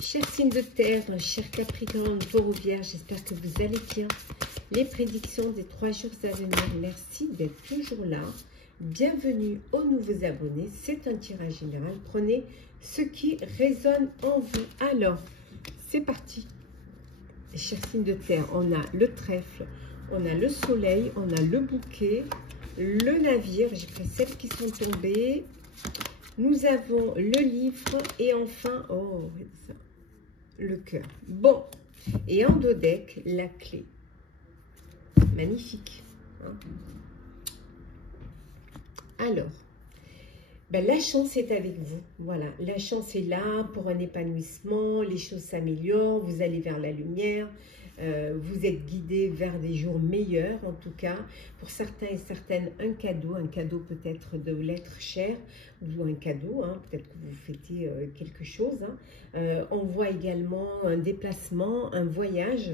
Chers signes de terre, chers Capricorne, Taureau, Vierge, j'espère que vous allez bien. Les prédictions des 3 jours à venir, merci d'être toujours là. Bienvenue aux nouveaux abonnés, c'est un tirage général. Prenez ce qui résonne en vous. Alors, c'est parti. Chers signes de terre, on a le trèfle, on a le soleil, on a le bouquet, le navire, j'ai pris celles qui sont tombées. Nous avons le livre et enfin, oh, ça, le cœur. Bon, et en dos deck, la clé. Magnifique. Hein? Alors, ben, la chance est avec vous. Voilà, la chance est là pour un épanouissement, les choses s'améliorent, vous allez vers la lumière. Vous êtes guidé vers des jours meilleurs, en tout cas. Pour certains et certaines, un cadeau peut-être de l'être cher, ou un cadeau, hein, peut-être que vous fêtez quelque chose. Hein. On voit également un déplacement, un voyage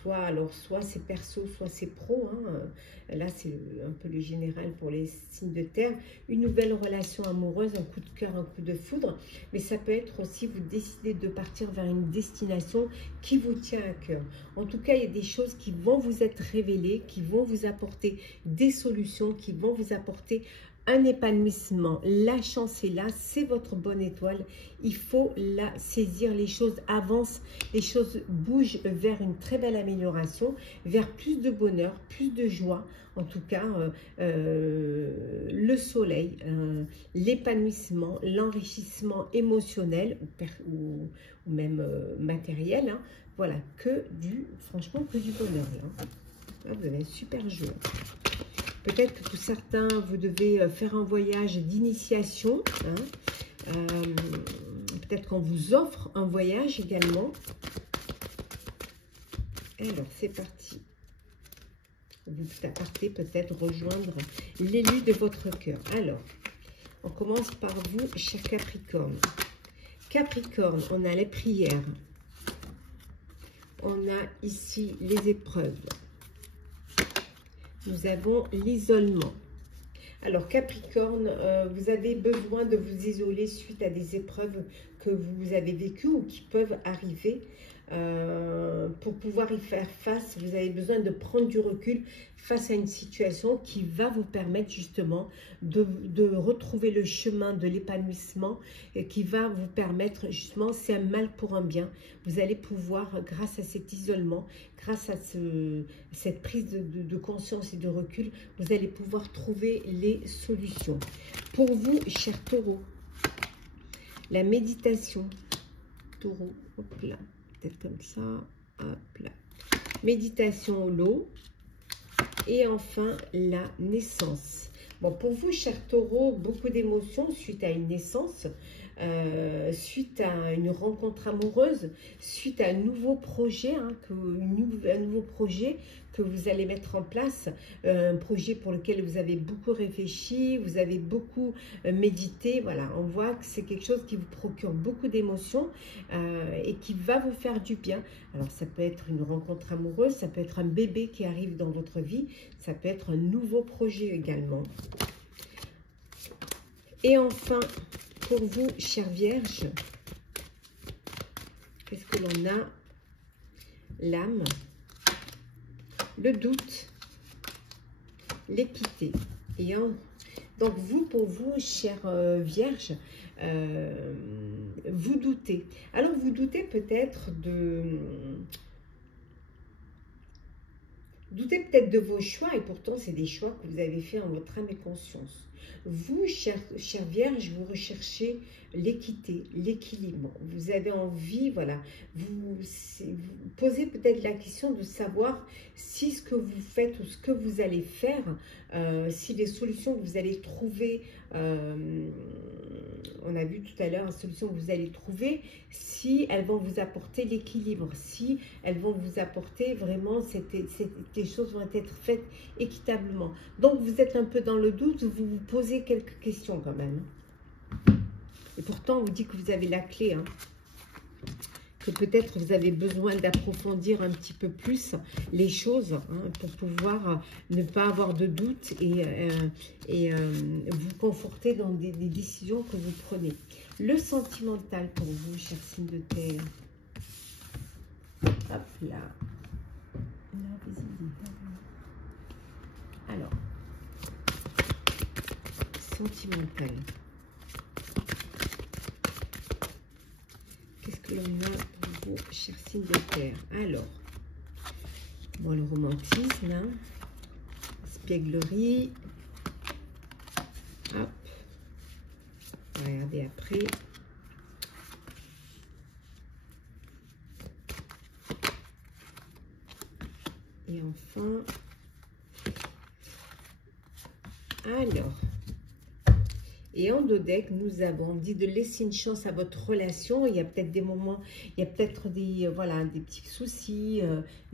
soit c'est perso, soit c'est pro. Hein. Là, c'est un peu le général pour les signes de terre. Une nouvelle relation amoureuse, un coup de cœur, un coup de foudre. Mais ça peut être aussi, vous décidez de partir vers une destination qui vous tient à cœur. En tout cas, il y a des choses qui vont vous être révélées, qui vont vous apporter des solutions, qui vont vous apporter un épanouissement. La chance est là, c'est votre bonne étoile. Il faut la saisir. Les choses avancent, les choses bougent vers une très belle amélioration, vers plus de bonheur, plus de joie. En tout cas, le soleil, l'épanouissement, l'enrichissement émotionnel ou même matériel. Hein. Voilà, franchement, que du bonheur. Là. Là, vous avez un super jeu. Peut-être que pour certains, vous devez faire un voyage d'initiation. Hein. Peut-être qu'on vous offre un voyage également. Alors, c'est parti. Vous partez peut-être rejoindre l'élu de votre cœur. Alors, on commence par vous, cher Capricorne. Capricorne, on a les prières. On a ici les épreuves. Nous avons l'isolement. Alors Capricorne, vous avez besoin de vous isoler suite à des épreuves que vous avez vécues ou qui peuvent arriver. Pour pouvoir y faire face, vous avez besoin de prendre du recul face à une situation qui va vous permettre justement de retrouver le chemin de l'épanouissement et qui va vous permettre justement, c'est un mal pour un bien. Vous allez pouvoir, grâce à cet isolement, grâce à cette prise de conscience et de recul, vous allez pouvoir trouver les solutions. Pour vous, cher Taureau, la méditation, Taureau, hop là. Peut-être comme ça, hop là. Méditation, l'eau. Et enfin, la naissance. Bon, pour vous, cher Taureau, beaucoup d'émotions suite à une naissance, suite à une rencontre amoureuse, suite à un nouveau projet, hein, un nouveau projet que vous allez mettre en place, un projet pour lequel vous avez beaucoup réfléchi, vous avez beaucoup médité. Voilà, on voit que c'est quelque chose qui vous procure beaucoup d'émotions et qui va vous faire du bien. Alors, ça peut être une rencontre amoureuse, ça peut être un bébé qui arrive dans votre vie, ça peut être un nouveau projet également. Et enfin, pour vous, chère Vierge, qu'est-ce que l'on a? L'âme, le doute, l'équité. Donc vous, pour vous, chère Vierge, vous doutez. Alors vous doutez peut-être de vos choix, et pourtant c'est des choix que vous avez faits en votre âme et conscience. Vous, chère Vierge, vous recherchez l'équité, l'équilibre. Vous avez envie, voilà, vous posez peut-être la question de savoir si ce que vous faites ou ce que vous allez faire, si les solutions que vous allez trouver, on a vu tout à l'heure, les solutions que vous allez trouver, si elles vont vous apporter l'équilibre, si elles vont vous apporter vraiment, les choses vont être faites équitablement. Donc vous êtes un peu dans le doute, vous vous posez quelques questions quand même. Et pourtant, on vous dit que vous avez la clé, hein, que peut-être vous avez besoin d'approfondir un petit peu plus les choses, hein, pour pouvoir ne pas avoir de doute et vous conforter dans des décisions que vous prenez. Le sentimental pour vous, cher signe de terre. Hop là. Alors, sentimental. Qu'est-ce que l'on a pour vous, cher signe de terre? Alors, bon, le romantisme, hein, espièglerie. Hop. Regardez après. Et enfin, alors, et en dos deck, nous avons dit de laisser une chance à votre relation. Il y a peut-être des moments, il y a peut-être des, voilà, des petits soucis,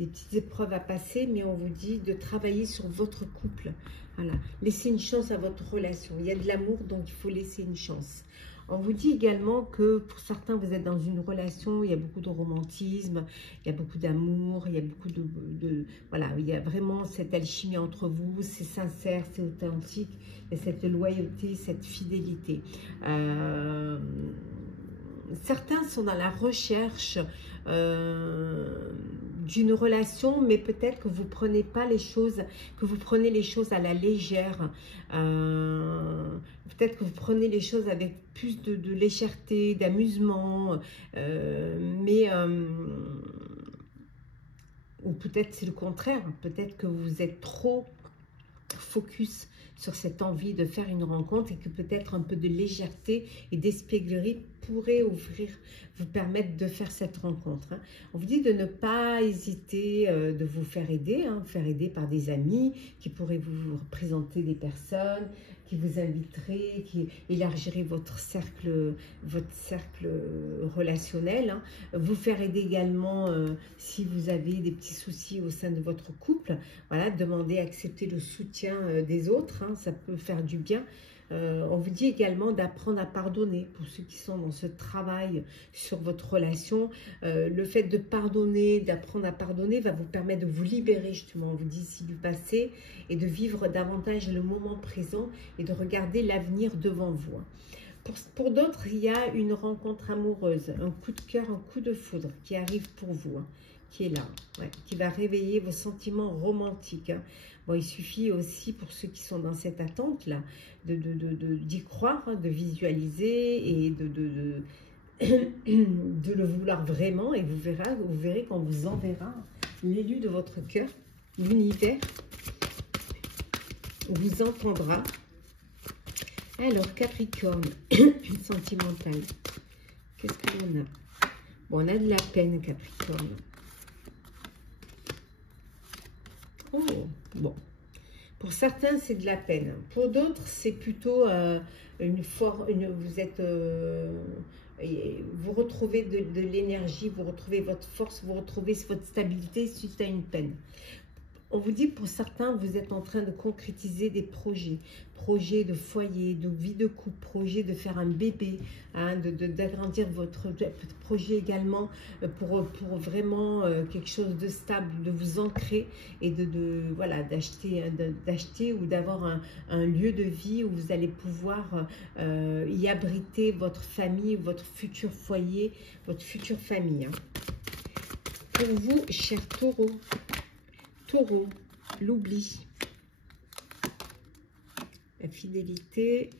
des petites épreuves à passer, mais on vous dit de travailler sur votre couple. Voilà, laissez une chance à votre relation. Il y a de l'amour, donc il faut laisser une chance. On vous dit également que pour certains, vous êtes dans une relation, il y a beaucoup de romantisme, il y a beaucoup d'amour, il y a beaucoup voilà, il y a vraiment cette alchimie entre vous, c'est sincère, c'est authentique, il y a cette loyauté, cette fidélité. Certains sont dans la recherche d'une relation, mais peut-être que vous prenez pas les choses, que vous prenez les choses à la légère. Peut-être que vous prenez les choses avec plus de légèreté, d'amusement, ou peut-être c'est le contraire. Peut-être que vous êtes trop focus sur cette envie de faire une rencontre et que peut-être un peu de légèreté et d'espièglerie pourrait vous permettre de faire cette rencontre. Hein. On vous dit de ne pas hésiter, de vous faire aider par des amis qui pourraient vous présenter des personnes, qui vous inviteraient, qui élargiraient votre cercle relationnel. Hein. Vous faire aider également si vous avez des petits soucis au sein de votre couple. Voilà, demandez, accepter le soutien des autres, hein, ça peut faire du bien. On vous dit également d'apprendre à pardonner pour ceux qui sont dans ce travail sur votre relation. Le fait de pardonner, d'apprendre à pardonner va vous permettre de vous libérer justement, on vous dit ici, du passé et de vivre davantage le moment présent et de regarder l'avenir devant vous. Pour d'autres, il y a une rencontre amoureuse, un coup de cœur, un coup de foudre qui arrive pour vous, hein, qui est là, ouais, qui va réveiller vos sentiments romantiques. Hein. Bon, il suffit aussi pour ceux qui sont dans cette attente-là d'y croire, hein, de visualiser et de le vouloir vraiment. Et vous verrez qu'on vous enverra l'élu de votre cœur, l'univers vous entendra. Alors, Capricorne, sentimental. Qu'est-ce que l'on a? Bon, on a de la peine, Capricorne. Oh, bon. Pour certains, c'est de la peine. Pour d'autres, c'est plutôt vous retrouvez de l'énergie, vous retrouvez votre force, vous retrouvez votre stabilité suite à une peine. On vous dit, pour certains, vous êtes en train de concrétiser des projets de foyer, de vie de couple, projet de faire un bébé, hein, d'agrandir votre projet également pour vraiment quelque chose de stable, de vous ancrer et voilà, d'acheter ou d'avoir un lieu de vie où vous allez pouvoir y abriter votre famille, votre futur foyer, votre future famille. Hein. Pour vous, cher Taureau, l'oubli, la fidélité,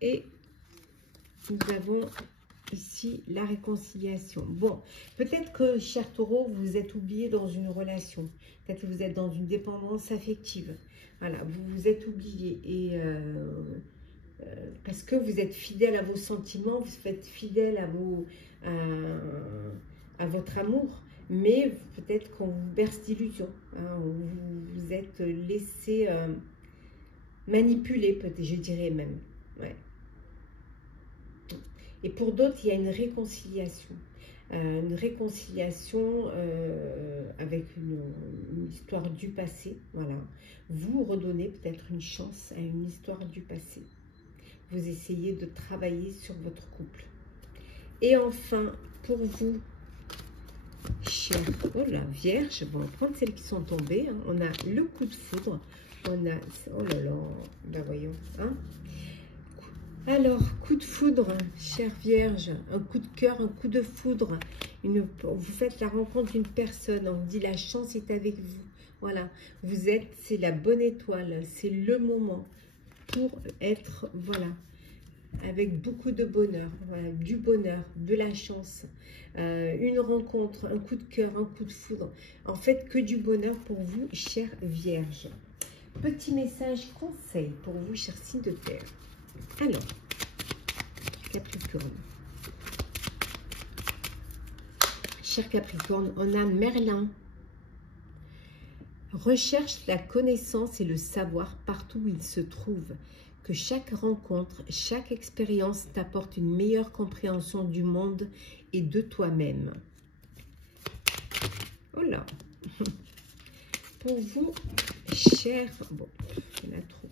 et nous avons ici la réconciliation. Bon, peut-être que, cher Taureau, vous êtes oublié dans une relation, peut-être que vous êtes dans une dépendance affective, voilà, vous vous êtes oublié, et parce que vous êtes fidèle à vos sentiments, vous êtes fidèle à votre amour, mais peut-être qu'on vous berce d'illusions, hein, vous vous êtes laissé manipuler, peut-être, je dirais même. Ouais. Et pour d'autres, il y a une réconciliation. Avec une histoire du passé. Voilà. Vous redonnez peut-être une chance à une histoire du passé. Vous essayez de travailler sur votre couple. Et enfin, pour vous, chère, oh la Vierge, bon, on va prendre celles qui sont tombées. Hein. On a le coup de foudre. On a, oh là là, ben voyons, hein. Alors, coup de foudre, chère Vierge, un coup de cœur, un coup de foudre. Vous faites la rencontre d'une personne, on vous dit la chance est avec vous. Voilà, vous êtes, c'est la bonne étoile, c'est le moment pour être, voilà, avec beaucoup de bonheur, voilà, du bonheur, de la chance, une rencontre, un coup de cœur, un coup de foudre. En fait, que du bonheur pour vous, chère Vierge. Petit message conseil pour vous, chers signes de terre. Alors, Capricorne. Cher Capricorne, on a Merlin. Recherche la connaissance et le savoir partout où il se trouve. Que chaque rencontre, chaque expérience t'apporte une meilleure compréhension du monde et de toi-même. Oh là. Pour vous, cher... Bon, il y en a trop.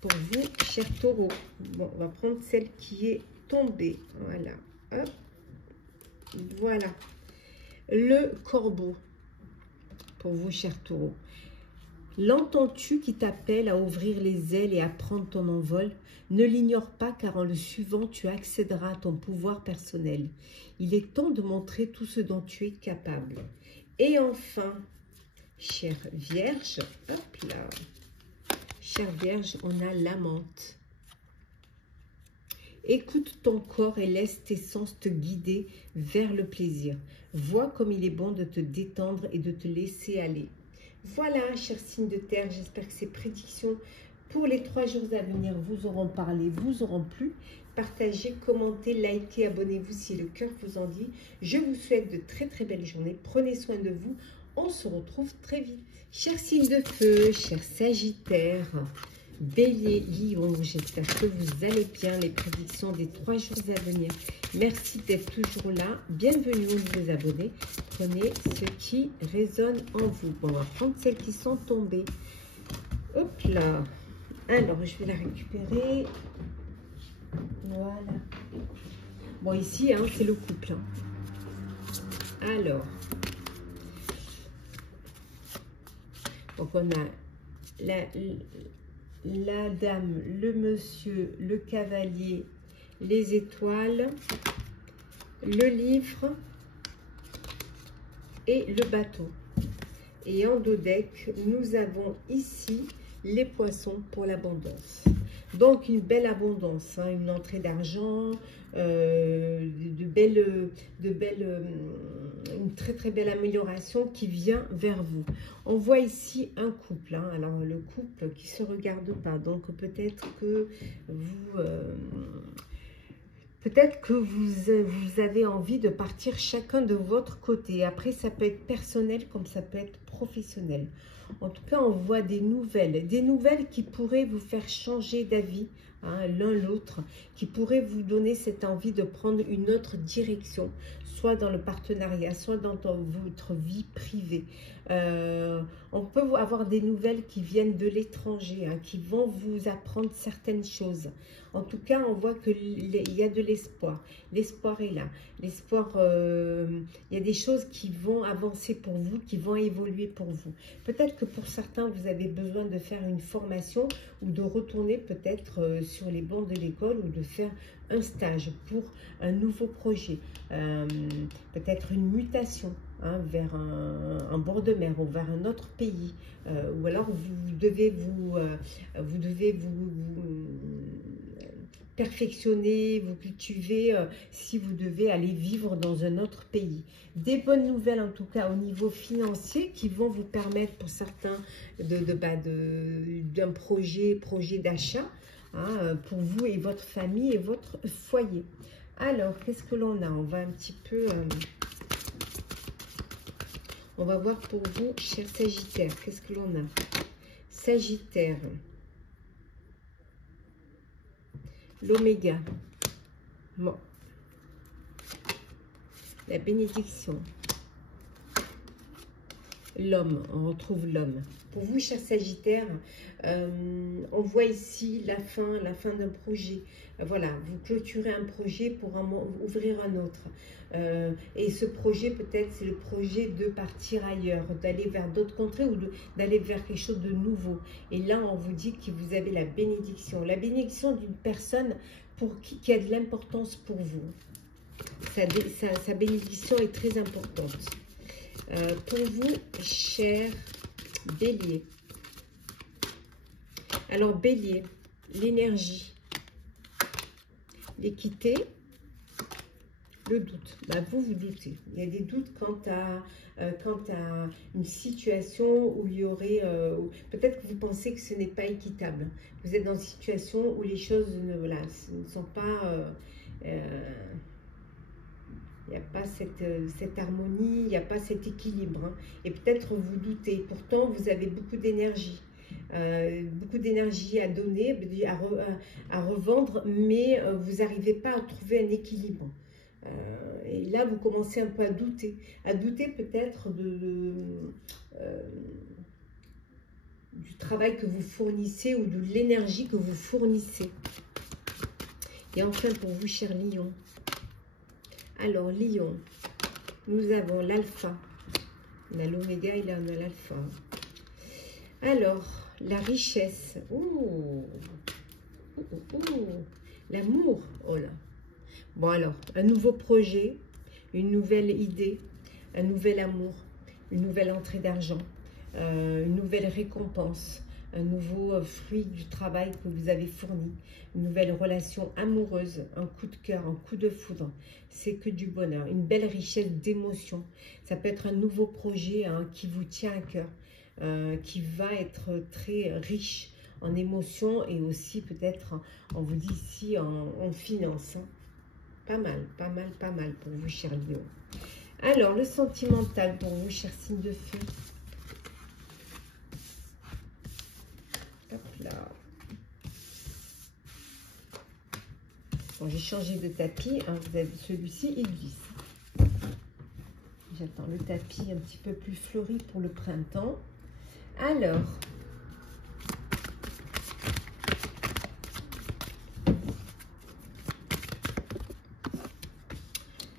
Pour vous, cher Taureau. Bon, on va prendre celle qui est tombée. Voilà. Hop. Voilà. Le corbeau. Pour vous, cher Taureau. L'entends-tu qui t'appelle à ouvrir les ailes et à prendre ton envol? Ne l'ignore pas, car en le suivant, tu accéderas à ton pouvoir personnel. Il est temps de montrer tout ce dont tu es capable. Et enfin, chère Vierge, hop là, chère Vierge, on a l'amante. Écoute ton corps et laisse tes sens te guider vers le plaisir. Vois comme il est bon de te détendre et de te laisser aller. Voilà, chers signes de terre, j'espère que ces prédictions pour les 3 jours à venir vous auront parlé, vous auront plu. Partagez, commentez, likez, abonnez-vous si le cœur vous en dit. Je vous souhaite de très très belles journées. Prenez soin de vous. On se retrouve très vite. Chers signes de feu, chers Sagittaires, Bélier, Lion, j'espère que vous allez bien. Les prédictions des 3 jours à venir. Merci d'être toujours là. Bienvenue aux nouveaux abonnés. Prenez ce qui résonne en vous. Bon, on va prendre celles qui sont tombées. Hop là. Alors, je vais la récupérer. Voilà. Bon, ici, hein, c'est le couple. Hein. Alors. Donc, on a la dame, le monsieur, le cavalier, les étoiles, le livre et le bateau. Et en dos deck, nous avons ici les poissons pour l'abondance. Donc, une belle abondance, hein, une entrée d'argent, une très très belle amélioration qui vient vers vous. On voit ici un couple, hein, alors le couple qui se regarde pas, donc peut-être que vous... Peut-être que vous avez envie de partir chacun de votre côté. Après, ça peut être personnel comme ça peut être professionnel. En tout cas, on voit des nouvelles qui pourraient vous faire changer d'avis, hein, l'un l'autre, qui pourraient vous donner cette envie de prendre une autre direction, soit dans le partenariat, soit dans votre vie privée. On peut avoir des nouvelles qui viennent de l'étranger, hein, qui vont vous apprendre certaines choses. En tout cas, on voit qu'il y a de l'espoir. L'espoir est là. L'espoir, il y a des choses qui vont avancer pour vous, qui vont évoluer pour vous. Peut-être que pour certains, vous avez besoin de faire une formation ou de retourner peut-être sur les bancs de l'école ou de faire un stage pour un nouveau projet. Peut-être une mutation. Hein, vers un bord de mer ou vers un autre pays, ou alors vous devez vous perfectionner, vous cultiver si vous devez aller vivre dans un autre pays. Des bonnes nouvelles en tout cas au niveau financier qui vont vous permettre pour certains d'un projet d'achat, hein, pour vous et votre famille et votre foyer. Alors, qu'est-ce que l'on a? On va un petit peu... on va voir pour vous, chers Sagittaires, qu'est-ce que l'on a? Sagittaire, l'oméga, bon, la bénédiction, l'homme, on retrouve l'homme. Pour vous, cher Sagittaire, on voit ici la fin d'un projet. Voilà, vous clôturez un projet pour ouvrir un autre. Et ce projet, peut-être, c'est le projet de partir ailleurs, d'aller vers d'autres contrées ou d'aller vers quelque chose de nouveau. Et là, on vous dit que vous avez la bénédiction d'une personne qui a de l'importance pour vous. Sa bénédiction est très importante. Pour vous, cher Bélier. Alors, Bélier, l'énergie, l'équité, le doute. Bah, vous doutez. Il y a des doutes quant à une situation où il y aurait... peut-être que vous pensez que ce n'est pas équitable. Vous êtes dans une situation où les choses ne sont pas... il n'y a pas cette harmonie, il n'y a pas cet équilibre. Hein. Et peut-être vous doutez. Pourtant, vous avez beaucoup d'énergie. À donner, à revendre, mais vous n'arrivez pas à trouver un équilibre. Et là, vous commencez un peu à douter peut-être du travail que vous fournissez ou de l'énergie que vous fournissez. Et enfin, pour vous, cher Lion. Alors, Lion, nous avons l'alpha. On a l'oméga et là, on a l'alpha. Alors, la richesse. L'amour. Oh là. Bon, alors, un nouveau projet, une nouvelle idée, un nouvel amour, une nouvelle entrée d'argent, une nouvelle récompense, un nouveau fruit du travail que vous avez fourni, une nouvelle relation amoureuse, un coup de cœur, un coup de foudre. C'est que du bonheur, une belle richesse d'émotions. Ça peut être un nouveau projet qui vous tient à cœur, qui va être très riche en émotions et aussi peut-être, on vous dit ici, en finance. Hein. Pas mal pour vous, cher Lion. Alors, le sentimental pour vous, cher signe de feu. Hop là. Bon, j'ai changé de tapis. Hein, vous avez celui-ci, il glisse. J'attends le tapis un petit peu plus fleuri pour le printemps. Alors,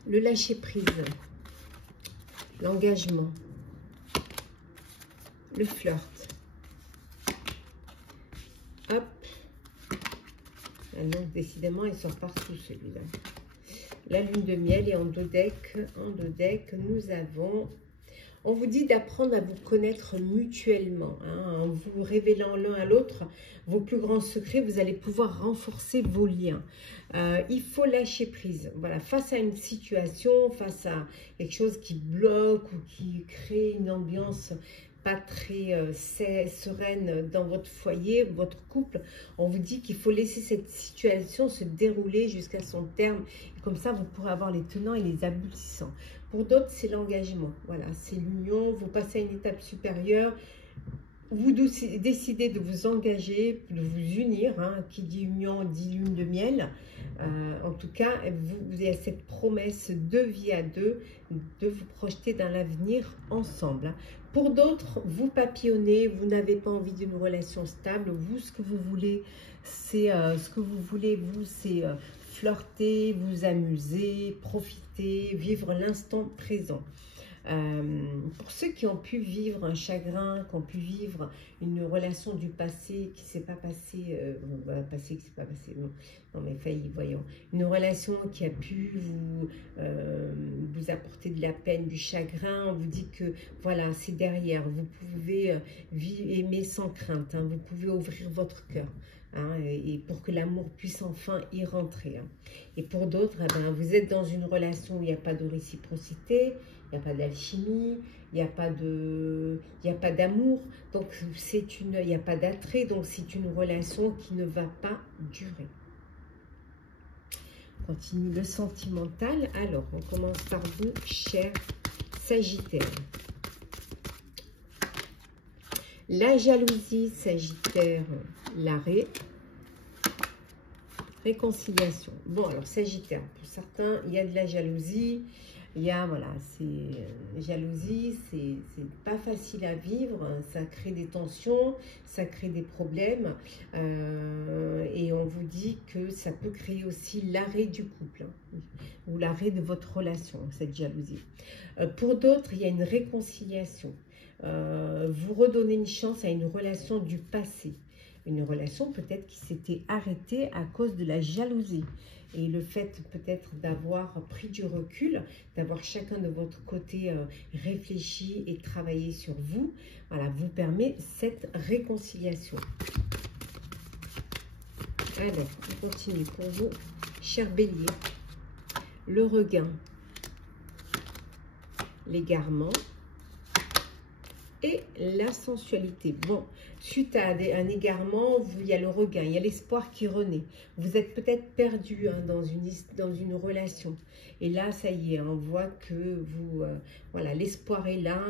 le lâcher-prise, l'engagement, le flirt. Hop. Ah non, décidément, il sort partout celui-là. La lune de miel et en deux decks, nous avons... On vous dit d'apprendre à vous connaître mutuellement, hein, en vous révélant l'un à l'autre vos plus grands secrets, vous allez pouvoir renforcer vos liens. Il faut lâcher prise. Voilà, face à une situation, face à quelque chose qui bloque ou qui crée une ambiance pas très sereine dans votre foyer, votre couple, on vous dit qu'il faut laisser cette situation se dérouler jusqu'à son terme. Et comme ça, vous pourrez avoir les tenants et les aboutissants. Pour d'autres, c'est l'engagement. Voilà, c'est l'union. Vous passez à une étape supérieure. Vous décidez de vous engager, de vous unir. Hein, qui dit union dit lune de miel. En tout cas, vous avez cette promesse de vie à deux, de vous projeter dans l'avenir ensemble. Hein. Pour d'autres, vous papillonnez, vous n'avez pas envie d'une relation stable. Vous, ce que vous voulez, c'est flirter, vous amuser, profiter, vivre l'instant présent. Pour ceux qui ont pu vivre un chagrin, qui ont pu vivre une relation du passé qui ne s'est pas passée, non mais failli, voyons, une relation qui a pu vous apporter de la peine, du chagrin, on vous dit que voilà, c'est derrière, vous pouvez aimer sans crainte, hein, vous pouvez ouvrir votre cœur. Hein, et pour que l'amour puisse enfin y rentrer. Hein. Et pour d'autres, eh ben, vous êtes dans une relation où il n'y a pas de réciprocité, il n'y a pas d'alchimie, il n'y a pas d'amour, donc il n'y a pas d'attrait, donc c'est une relation qui ne va pas durer. On continue le sentimental. Alors, on commence par vous, cher Sagittaire. La jalousie, Sagittaire, l'arrêt, réconciliation. Bon, alors Sagittaire, pour certains, il y a de la jalousie, Il y a, voilà, c'est jalousie, c'est pas facile à vivre, hein, ça crée des tensions, ça crée des problèmes, et on vous dit que ça peut créer aussi l'arrêt du couple, hein, ou l'arrêt de votre relation, cette jalousie. Pour d'autres, il y a une réconciliation. Vous redonnez une chance à une relation du passé. Une relation peut-être qui s'était arrêtée à cause de la jalousie. Et le fait peut-être d'avoir pris du recul, d'avoir chacun de votre côté réfléchi et travaillé sur vous, voilà, vous permet cette réconciliation. Alors, on continue pour vous, cher Bélier. Le regain, l'égarement et la sensualité. Bon, suite à un égarement, il y a le regain, il y a l'espoir qui renaît. Vous êtes peut-être perdu, hein, dans une relation. Et là, ça y est, on voit que vous, voilà, l'espoir est là.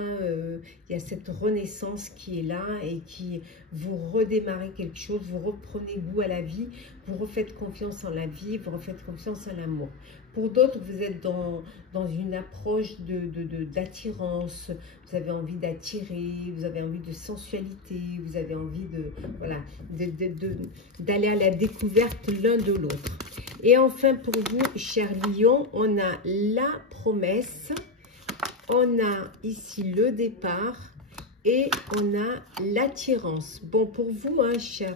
Il y a cette renaissance qui est là et qui vous redémarrez quelque chose. Vous reprenez goût à la vie. Vous refaites confiance en la vie. Vous refaites confiance en l'amour. Pour d'autres, vous êtes dans une approche d'attirance. Vous avez envie d'attirer, vous avez envie de sensualité, vous avez envie de, voilà, d'aller à la découverte l'un de l'autre. Et enfin, pour vous, cher Lion, on a la promesse, on a ici le départ et on a l'attirance. Bon, pour vous, hein, cher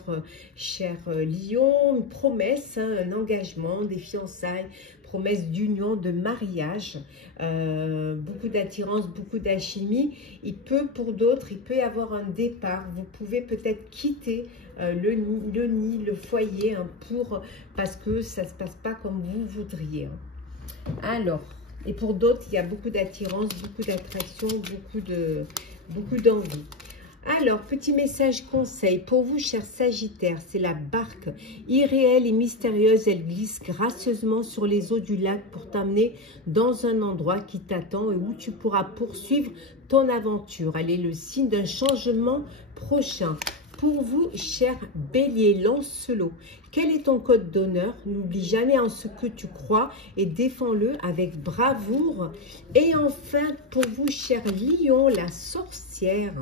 Lion, une promesse, hein, un engagement, des fiançailles, promesse d'union, de mariage, beaucoup d'attirance, beaucoup d'alchimie. Il peut, pour d'autres, il peut y avoir un départ. Vous pouvez peut-être quitter le nid, le foyer, hein, parce que ça ne se passe pas comme vous voudriez. Hein. Alors, et pour d'autres, il y a beaucoup d'attirance, beaucoup d'attraction, beaucoup d'envie. Alors, petit message conseil pour vous, cher Sagittaire, c'est la barque irréelle et mystérieuse. Elle glisse gracieusement sur les eaux du lac pour t'amener dans un endroit qui t'attend et où tu pourras poursuivre ton aventure. Elle est le signe d'un changement prochain. Pour vous, cher Bélier, Lancelot, quel est ton code d'honneur? N'oublie jamais en ce que tu crois et défends-le avec bravoure. Et enfin, pour vous, cher Lion, la sorcière,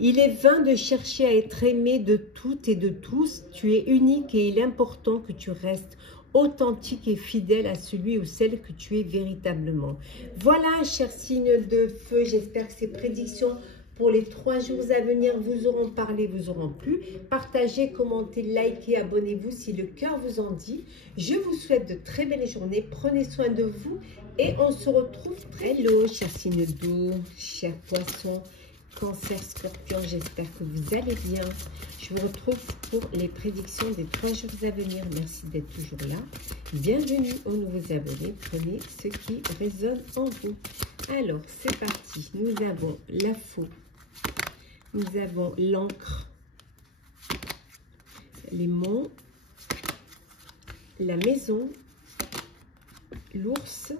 il est vain de chercher à être aimé de toutes et de tous. Tu es unique et il est important que tu restes authentique et fidèle à celui ou celle que tu es véritablement. Voilà, chers signes de feu, j'espère que ces prédictions pour les 3 jours à venir vous auront parlé, vous auront plu. Partagez, commentez, likez, abonnez-vous si le cœur vous en dit. Je vous souhaite de très belles journées. Prenez soin de vous et on se retrouve très tôt, chers signes d'eau, chers poissons, Cancer, Scorpion, j'espère que vous allez bien. Je vous retrouve pour les prédictions des 3 jours à venir. Merci d'être toujours là. Bienvenue aux nouveaux abonnés. Prenez ce qui résonne en vous. Alors, c'est parti. Nous avons la faux. Nous avons l'encre. Les monts. La maison. L'ours.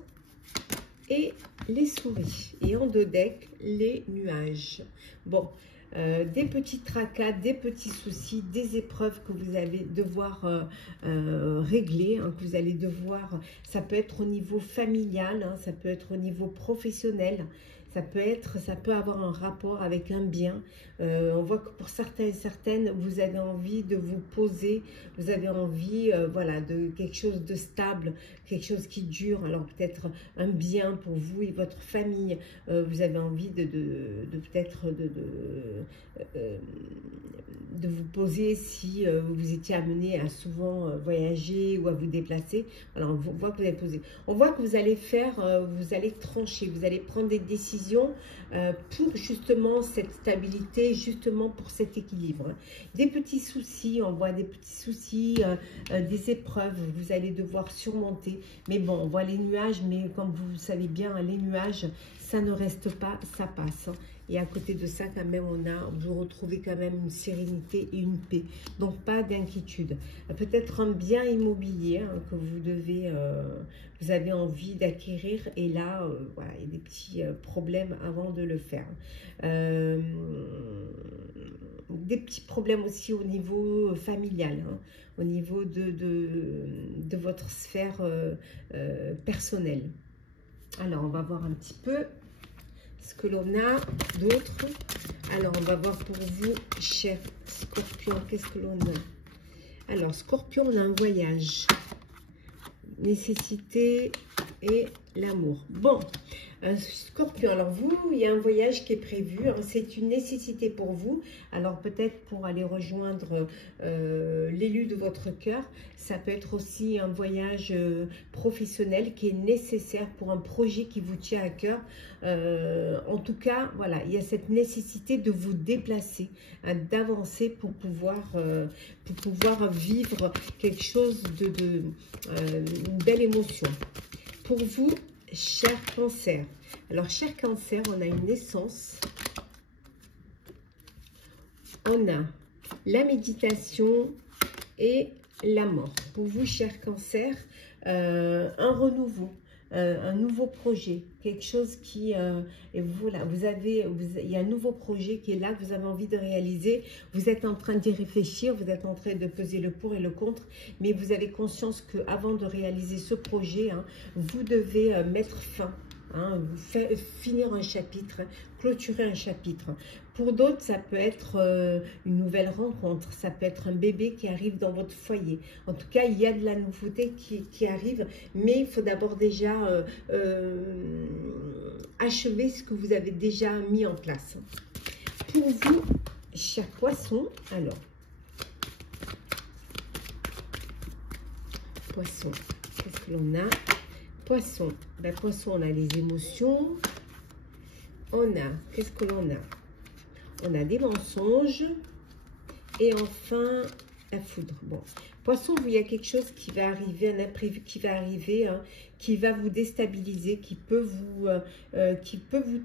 Et les souris. Et en deux decks, les nuages. Bon, des petits tracas, des petits soucis, des épreuves que vous allez devoir régler, hein, que vous allez devoir, ça peut être au niveau familial, hein, ça peut être au niveau professionnel, ça peut avoir un rapport avec un bien. On voit que pour certains et certaines, vous avez envie de vous poser, vous avez envie, voilà, de quelque chose de stable, quelque chose qui dure. Alors peut-être un bien pour vous et votre famille. Vous avez envie de peut-être de vous poser si vous étiez amené à souvent voyager ou à vous déplacer. Alors on voit que vous allez poser. On voit que vous allez faire, vous allez trancher, vous allez prendre des décisions pour justement cette stabilité, justement pour cet équilibre. Des petits soucis, on voit des petits soucis, des épreuves, vous allez devoir surmonter. Mais bon, on voit les nuages, mais comme vous savez bien, les nuages, ça ne reste pas, ça passe. Et à côté de ça, quand même, vous retrouvez quand même une sérénité et une paix. Donc, pas d'inquiétude. Peut-être un bien immobilier, hein, que vous avez envie d'acquérir. Et là, voilà, il y a des petits problèmes avant de le faire. Des petits problèmes aussi au niveau familial, hein, au niveau de votre sphère personnelle. Alors, on va voir un petit peu ce que l'on a d'autre. Alors, on va voir pour vous, cher Scorpion, qu'est-ce que l'on a? Alors, Scorpion, on a un voyage. Nécessité et l'amour. Bon, Scorpion, alors vous, il y a un voyage qui est prévu, hein, c'est une nécessité pour vous, alors peut-être pour aller rejoindre l'élu de votre cœur, ça peut être aussi un voyage professionnel qui est nécessaire pour un projet qui vous tient à cœur. En tout cas, voilà, il y a cette nécessité de vous déplacer, hein, d'avancer pour pouvoir vivre quelque chose une belle émotion. Pour vous, cher Cancer. Alors, cher Cancer, on a une naissance. On a la méditation et la mort. Pour vous, cher Cancer, un renouveau. Un nouveau projet, quelque chose qui, et voilà, il y a un nouveau projet qui est là, que vous avez envie de réaliser, vous êtes en train d'y réfléchir, vous êtes en train de peser le pour et le contre, mais vous avez conscience qu'avant de réaliser ce projet, hein, vous devez mettre fin, hein, finir un chapitre, hein, clôturer un chapitre. Pour d'autres, ça peut être une nouvelle rencontre, ça peut être un bébé qui arrive dans votre foyer. En tout cas, il y a de la nouveauté qui arrive, mais il faut d'abord déjà achever ce que vous avez déjà mis en place. Pour vous, chers poissons, alors, poisson, qu'est-ce que l'on a? Poisson, ben, poisson, on a les émotions, on a, qu'est-ce que l'on a? On a des mensonges et enfin la foudre. Bon, poisson, il y a quelque chose qui va arriver, un imprévu qui va arriver, hein, qui va vous déstabiliser, qui peut vous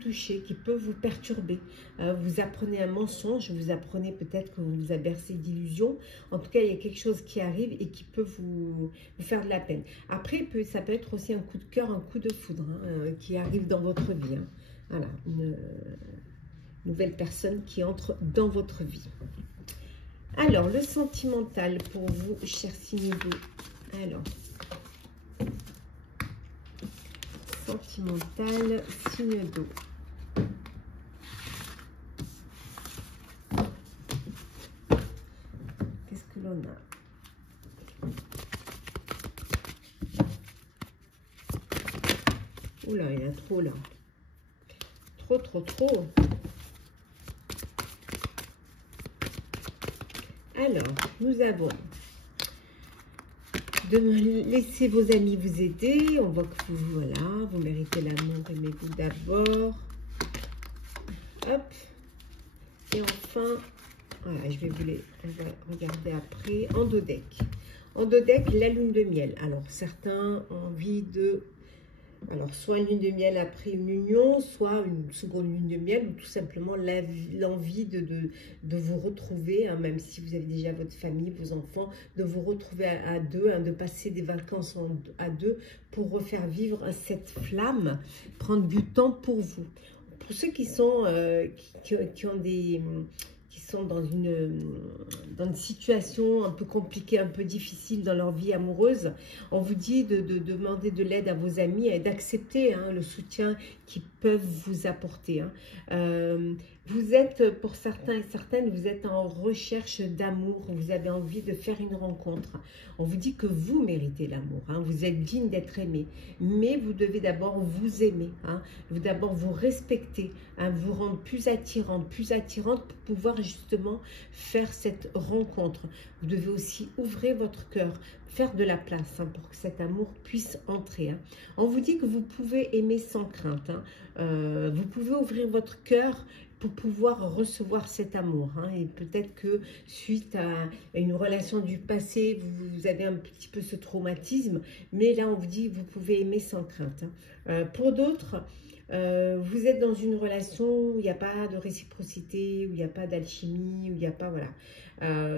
toucher, qui peut vous perturber. Vous apprenez un mensonge, vous apprenez peut-être qu'on vous a bercé d'illusions. En tout cas, il y a quelque chose qui arrive et qui peut vous faire de la peine. Après, ça peut être aussi un coup de cœur, un coup de foudre, hein, qui arrive dans votre vie. Hein. Voilà, une nouvelle personne qui entre dans votre vie. Alors, le sentimental pour vous, cher signe d'eau. Alors, sentimental, signe d'eau. Qu'est-ce que l'on a? Oula, il y en a trop là. Trop. Alors, nous avons de laisser vos amis vous aider. On voit que vous méritez l'amour, aimez-vous d'abord. Hop. Et enfin, voilà, je vais on va regarder après, en dos deck. En dos deck, la lune de miel. Alors, certains ont envie de... Alors, soit une lune de miel après une union, soit une seconde lune de miel, ou tout simplement l'envie de vous retrouver, hein, même si vous avez déjà votre famille, vos enfants, de vous retrouver à deux, hein, de passer des vacances à deux pour refaire vivre cette flamme, prendre du temps pour vous. Pour ceux qui sont, qui sont dans une situation un peu compliquée, un peu difficile dans leur vie amoureuse, on vous dit de demander de l'aide à vos amis et d'accepter, hein, le soutien qu'ils peuvent vous apporter. Hein. Vous êtes, pour certains et certaines, vous êtes en recherche d'amour, vous avez envie de faire une rencontre. On vous dit que vous méritez l'amour, hein, vous êtes digne d'être aimé, mais vous devez d'abord vous aimer, hein, vous d'abord vous respecter, hein, vous rendre plus attirante pour pouvoir justement faire cette rencontre. Vous devez aussi ouvrir votre cœur, faire de la place, hein, pour que cet amour puisse entrer. Hein. On vous dit que vous pouvez aimer sans crainte, hein. Vous pouvez ouvrir votre cœur pour pouvoir recevoir cet amour. Hein. Et peut-être que suite à une relation du passé, vous avez un petit peu ce traumatisme, mais là on vous dit que vous pouvez aimer sans crainte. Hein. Pour d'autres, vous êtes dans une relation où il n'y a pas de réciprocité, où il n'y a pas d'alchimie, où il n'y a pas, voilà.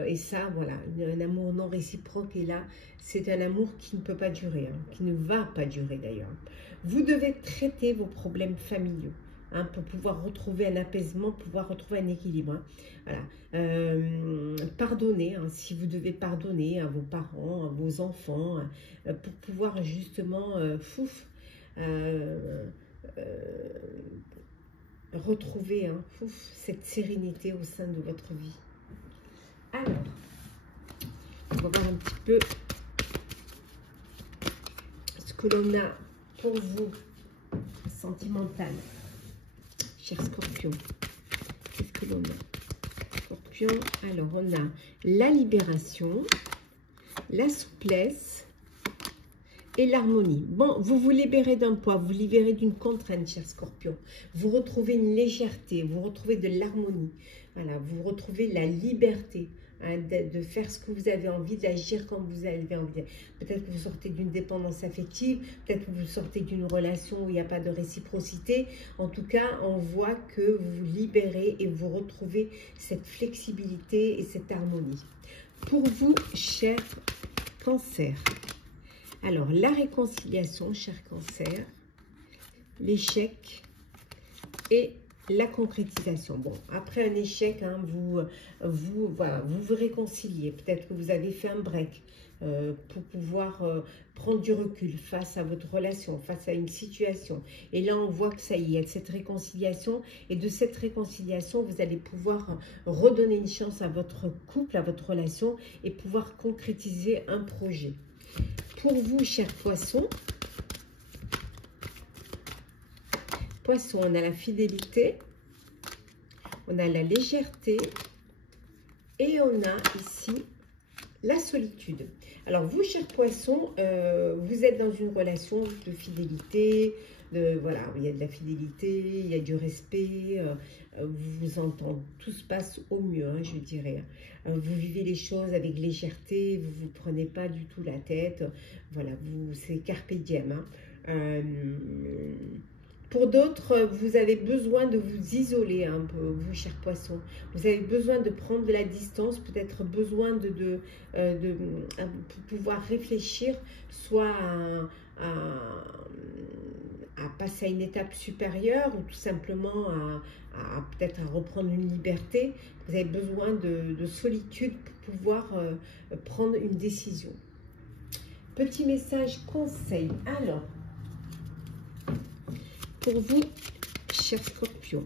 Et ça, voilà, un amour non réciproque, et là, c'est un amour qui ne peut pas durer, hein, qui ne va pas durer d'ailleurs. Vous devez traiter vos problèmes familiaux, hein, pour pouvoir retrouver un apaisement, pouvoir retrouver un équilibre. Hein. Voilà. Pardonnez, hein, si vous devez pardonner à vos parents, à vos enfants, pour pouvoir justement retrouver cette sérénité au sein de votre vie. Alors, on va voir un petit peu ce que l'on a pour vous, sentimental, cher Scorpion. Qu'est-ce que l'on a, Scorpion? Alors, on a la libération, la souplesse et l'harmonie. Bon, vous vous libérez d'un poids, vous libérez d'une contrainte, cher Scorpion. Vous retrouvez une légèreté, vous retrouvez de l'harmonie. Voilà, vous retrouvez la liberté de faire ce que vous avez envie, d'agir comme vous avez envie. Peut-être que vous sortez d'une dépendance affective, peut-être que vous sortez d'une relation où il n'y a pas de réciprocité. En tout cas, on voit que vous vous libérez et vous retrouvez cette flexibilité et cette harmonie. Pour vous, cher Cancer, alors la réconciliation, cher Cancer, l'échec et la concrétisation. Bon, après un échec, vous vous réconciliez. Peut-être que vous avez fait un break pour pouvoir prendre du recul face à votre relation, face à une situation. Et là, on voit que ça y est, cette réconciliation. Et de cette réconciliation, vous allez pouvoir redonner une chance à votre couple, à votre relation et pouvoir concrétiser un projet. Pour vous, chers poissons, on a la fidélité, on a la légèreté et on a ici la solitude. Alors vous, chers poissons, vous êtes dans une relation de fidélité, voilà, il y a de la fidélité, il y a du respect, vous vous entendez, tout se passe au mieux, je dirais. Vous vivez les choses avec légèreté, vous ne vous prenez pas du tout la tête, voilà, c'est carpe diem. Pour d'autres, vous avez besoin de vous isoler un peu, vous, chers poissons. Vous avez besoin de prendre de la distance, peut-être besoin de pouvoir réfléchir, soit à passer à une étape supérieure ou tout simplement à peut-être à reprendre une liberté. Vous avez besoin de solitude pour pouvoir prendre une décision. Petit message conseil. Alors, pour vous, chers Scorpions.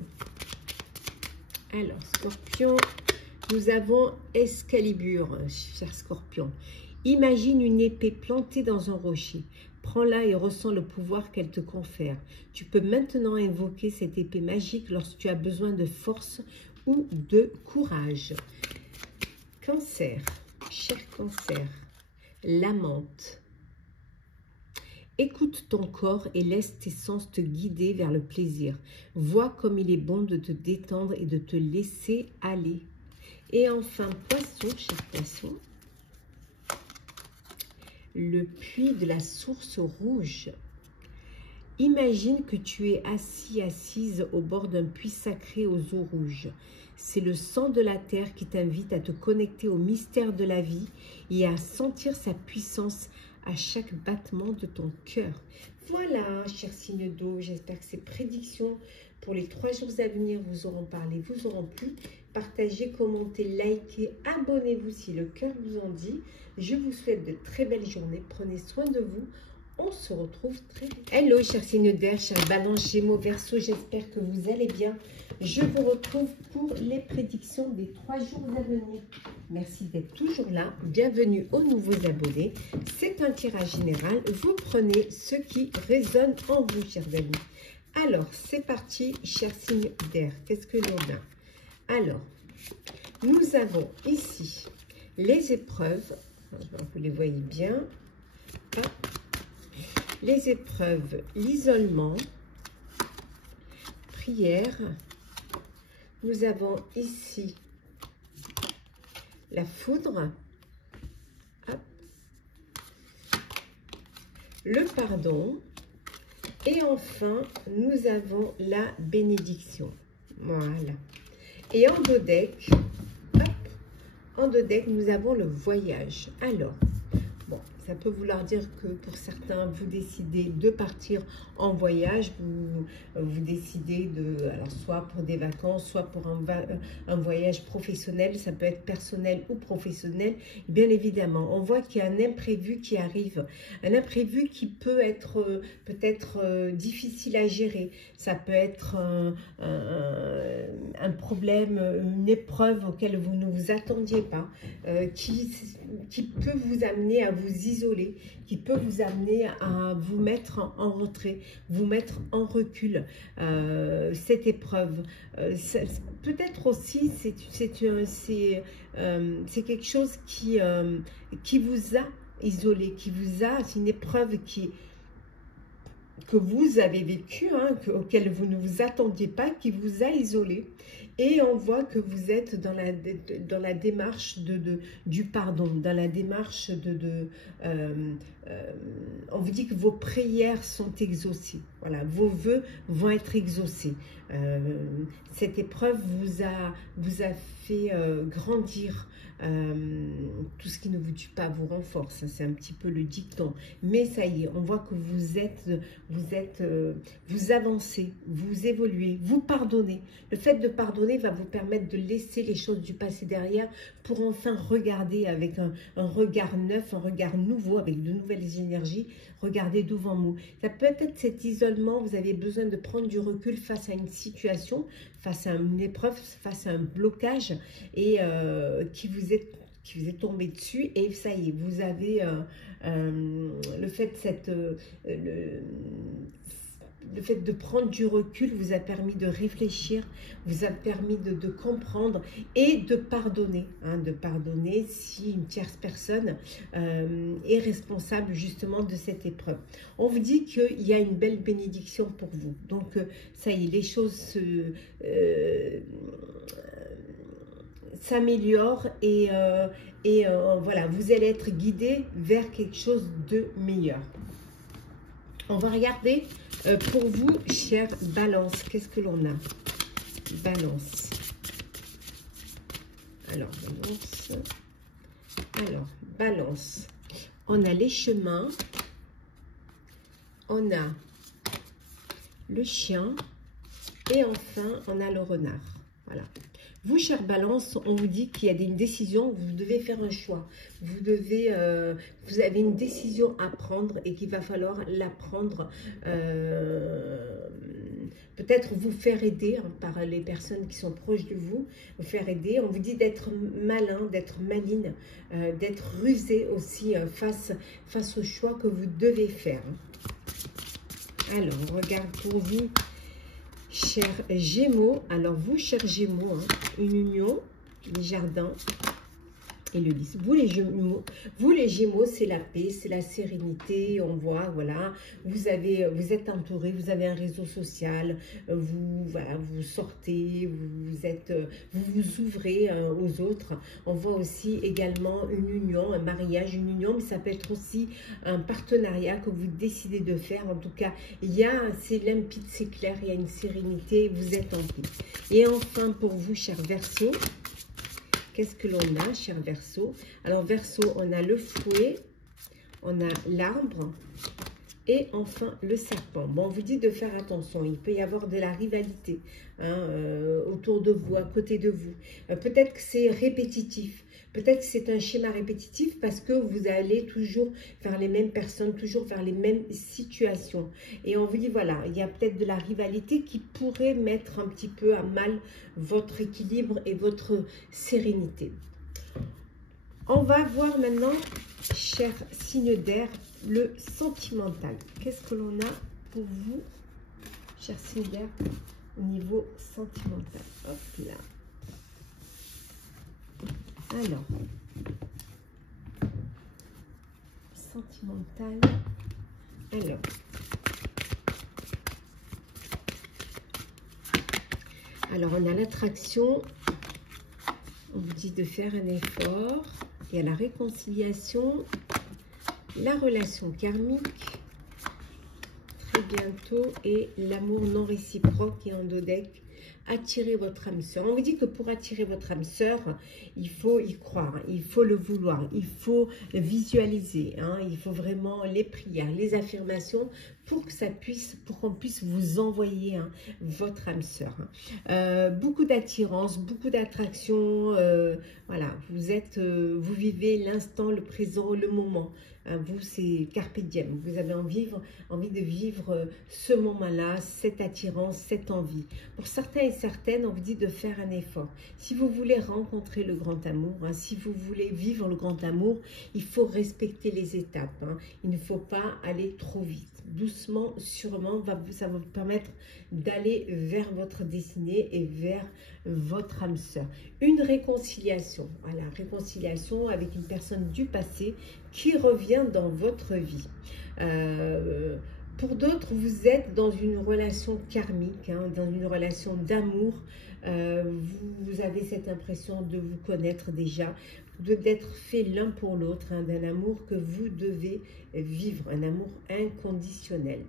Alors, Scorpion, nous avons Excalibur, cher Scorpion. Imagine une épée plantée dans un rocher. Prends-la et ressens le pouvoir qu'elle te confère. Tu peux maintenant invoquer cette épée magique lorsque tu as besoin de force ou de courage. Cancer, cher Cancer, la menthe. Écoute ton corps et laisse tes sens te guider vers le plaisir. Vois comme il est bon de te détendre et de te laisser aller. Et enfin, Poisson, cher Poisson, le puits de la source rouge. Imagine que tu es assise au bord d'un puits sacré aux eaux rouges. C'est le sang de la terre qui t'invite à te connecter au mystère de la vie et à sentir sa puissance à chaque battement de ton cœur. Voilà, chers signes d'eau, j'espère que ces prédictions pour les 3 jours à venir vous auront parlé, vous auront plu. Partagez, commentez, likez, abonnez-vous si le cœur vous en dit. Je vous souhaite de très belles journées. Prenez soin de vous. On se retrouve très vite. Hello, chers signes d'air, chers Balance, Gémeaux, Verseau, j'espère que vous allez bien. Je vous retrouve pour les prédictions des 3 jours à venir. Merci d'être toujours là. Bienvenue aux nouveaux abonnés. C'est un tirage général. Vous prenez ce qui résonne en vous, chers amis. Alors, c'est parti, chers signes d'air. Qu'est-ce que l'on a? Alors, nous avons ici les épreuves. Vous les voyez bien. Hop. Les épreuves, l'isolement, prière. Nous avons ici la foudre, hop, le pardon et enfin nous avons la bénédiction. Voilà. Et en dos deck, hop, en dos deck nous avons le voyage. Alors, bon, Ça peut vouloir dire que pour certains, vous décidez de partir en voyage, vous décidez de, alors soit pour des vacances, soit pour un voyage professionnel, ça peut être personnel ou professionnel. Bien évidemment, on voit qu'il y a un imprévu qui arrive, un imprévu qui peut être peut-être difficile à gérer. Ça peut être un problème, une épreuve auquel vous ne vous attendiez pas, qui peut vous amener à vous isoler, qui peut vous amener à vous mettre en retrait, vous mettre en recul. Cette épreuve, peut-être aussi, c'est quelque chose qui vous a isolé, c'est une épreuve que vous avez vécu, hein, auquel vous ne vous attendiez pas, qui vous a isolé. Et on voit que vous êtes dans la démarche du pardon, dans la démarche on vous dit que vos prières sont exaucées. Voilà, vos vœux vont être exaucés. Cette épreuve vous a fait grandir. Tout ce qui ne vous tue pas vous renforce, c'est un petit peu le dicton, mais ça y est, on voit que vous avancez, vous évoluez, vous pardonnez. Le fait de pardonner va vous permettre de laisser les choses du passé derrière pour enfin regarder avec un regard neuf, un regard nouveau, avec de nouvelles énergies. Regardez devant vous. Ça peut être cet isolement, vous avez besoin de prendre du recul face à une situation, face à une épreuve, face à un blocage et qui vous est tombé dessus, et ça y est, vous avez le fait de prendre du recul vous a permis de réfléchir, vous a permis de comprendre et de pardonner, hein, de pardonner si une tierce personne est responsable justement de cette épreuve. On vous dit qu'il y a une belle bénédiction pour vous. Donc ça y est, les choses s'améliorent et voilà, vous allez être guidé vers quelque chose de meilleur. On va regarder pour vous, chère Balance, qu'est-ce que l'on a? Balance. Alors, Balance. On a les chemins. On a le chien. Et enfin, on a le renard. Voilà. Vous, chère Balance, on vous dit qu'il y a une décision, vous devez faire un choix. Vous avez une décision à prendre et qu'il va falloir la prendre. Peut-être vous faire aider, hein, par les personnes qui sont proches de vous, vous faire aider. On vous dit d'être malin, d'être maligne, d'être rusé aussi face au choix que vous devez faire. Alors, on regarde pour vous. Chers Gémeaux, alors vous, chers Gémeaux, hein, une union, les jardins et le lys. Vous les Gémeaux, c'est la paix, c'est la sérénité. On voit, voilà, vous êtes entouré, vous avez un réseau social, vous sortez, vous vous ouvrez aux autres. On voit aussi également une union, un mariage, une union, mais ça peut être aussi un partenariat que vous décidez de faire. En tout cas, c'est limpide, c'est clair, il y a une sérénité, vous êtes en paix. Et enfin, pour vous, chers Verseaux, qu'est-ce que l'on a, cher Verseau? Alors, Verseau, on a le fouet, on a l'arbre et enfin le serpent. Bon, on vous dit de faire attention, il peut y avoir de la rivalité, hein, autour de vous, à côté de vous. Peut-être que c'est répétitif, peut-être que c'est un schéma répétitif parce que vous allez toujours vers les mêmes personnes, toujours vers les mêmes situations. Et on vous dit, voilà, il y a peut-être de la rivalité qui pourrait mettre un petit peu à mal votre équilibre et votre sérénité. On va voir maintenant, cher signe d'air, le sentimental. Qu'est-ce que l'on a pour vous, cher signe d'air, au niveau sentimental? Hop là. Alors, sentimental. Alors, on a l'attraction. On vous dit de faire un effort. Il y a la réconciliation, la relation karmique, très bientôt, et l'amour non réciproque et endodèque. attirer votre âme sœur. On vous dit que pour attirer votre âme sœur, il faut y croire, il faut le vouloir, il faut le visualiser, hein, il faut vraiment les prières, les affirmations pour que ça puisse, pour qu'on puisse vous envoyer, hein, votre âme sœur. Beaucoup d'attirance, beaucoup d'attraction, voilà, vous vivez l'instant, le présent, le moment. Vous, c'est carpe diem. Vous avez envie de vivre ce moment-là, cette attirance, cette envie. Pour certains et certaines, on vous dit de faire un effort. Si vous voulez rencontrer le grand amour, hein, si vous voulez vivre le grand amour, il faut respecter les étapes. Hein. Il ne faut pas aller trop vite. Doucement, sûrement, ça va vous permettre d'aller vers votre destinée et vers votre âme sœur. Une réconciliation, voilà, réconciliation avec une personne du passé qui revient dans votre vie. Pour d'autres, vous êtes dans une relation karmique, hein, dans une relation d'amour. Vous avez cette impression de vous connaître déjà, d'être fait l'un pour l'autre, hein, d'un amour que vous devez vivre, un amour inconditionnel.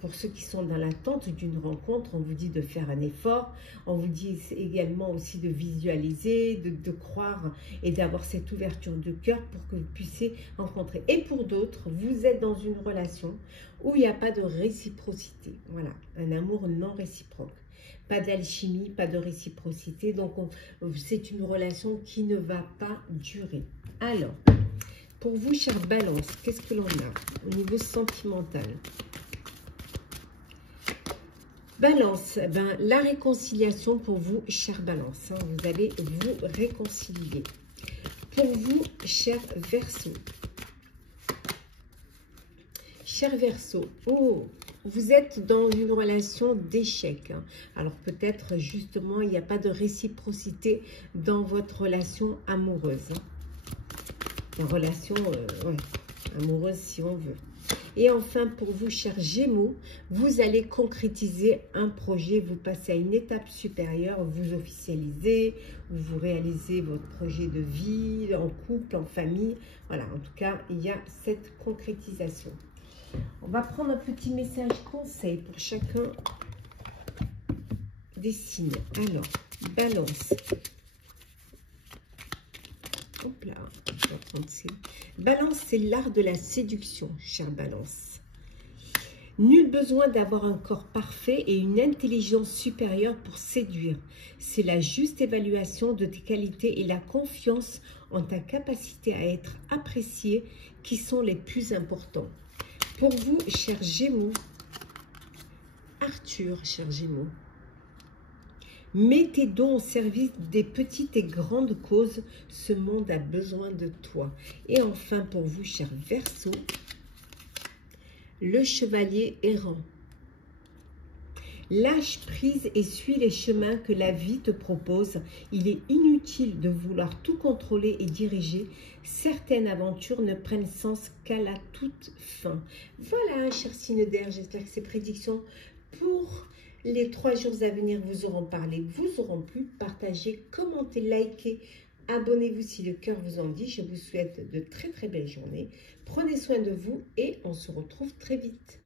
Pour ceux qui sont dans l'attente d'une rencontre, on vous dit de faire un effort, on vous dit également aussi de visualiser, de croire et d'avoir cette ouverture de cœur pour que vous puissiez rencontrer. Et pour d'autres, vous êtes dans une relation où il n'y a pas de réciprocité, voilà, un amour non réciproque. Pas d'alchimie, pas de réciprocité, donc c'est une relation qui ne va pas durer. Alors, pour vous, chère Balance, qu'est-ce que l'on a au niveau sentimental? Balance, ben, la réconciliation pour vous, chère Balance, hein, vous allez vous réconcilier. Pour vous, cher Verseau, cher Verseau, oh, vous êtes dans une relation d'échec. Hein. Alors peut-être justement, il n'y a pas de réciprocité dans votre relation amoureuse. Hein. Une relation ouais, amoureuse si on veut. Et enfin, pour vous, chers Gémeaux, vous allez concrétiser un projet, vous passez à une étape supérieure, vous officialisez, vous réalisez votre projet de vie, en couple, en famille. Voilà, en tout cas, il y a cette concrétisation. On va prendre un petit message conseil pour chacun des signes. Alors, Balance. Hop là, je vais prendre ces... Balance, c'est l'art de la séduction, chère Balance. Nul besoin d'avoir un corps parfait et une intelligence supérieure pour séduire. C'est la juste évaluation de tes qualités et la confiance en ta capacité à être apprécié qui sont les plus importants. Pour vous, chers Gémeaux, Arthur, chers Gémeaux, mets tes dons au service des petites et grandes causes. Ce monde a besoin de toi. Et enfin, pour vous, chers Verseaux, le chevalier errant. Lâche prise et suis les chemins que la vie te propose. Il est inutile de vouloir tout contrôler et diriger. Certaines aventures ne prennent sens qu'à la toute fin. Voilà, cher signe d'air, j'espère que ces prédictions pour les 3 jours à venir vous auront parlé, vous auront plu. Partagez, commentez, likez, abonnez-vous si le cœur vous en dit. Je vous souhaite de très très belles journées. Prenez soin de vous et on se retrouve très vite.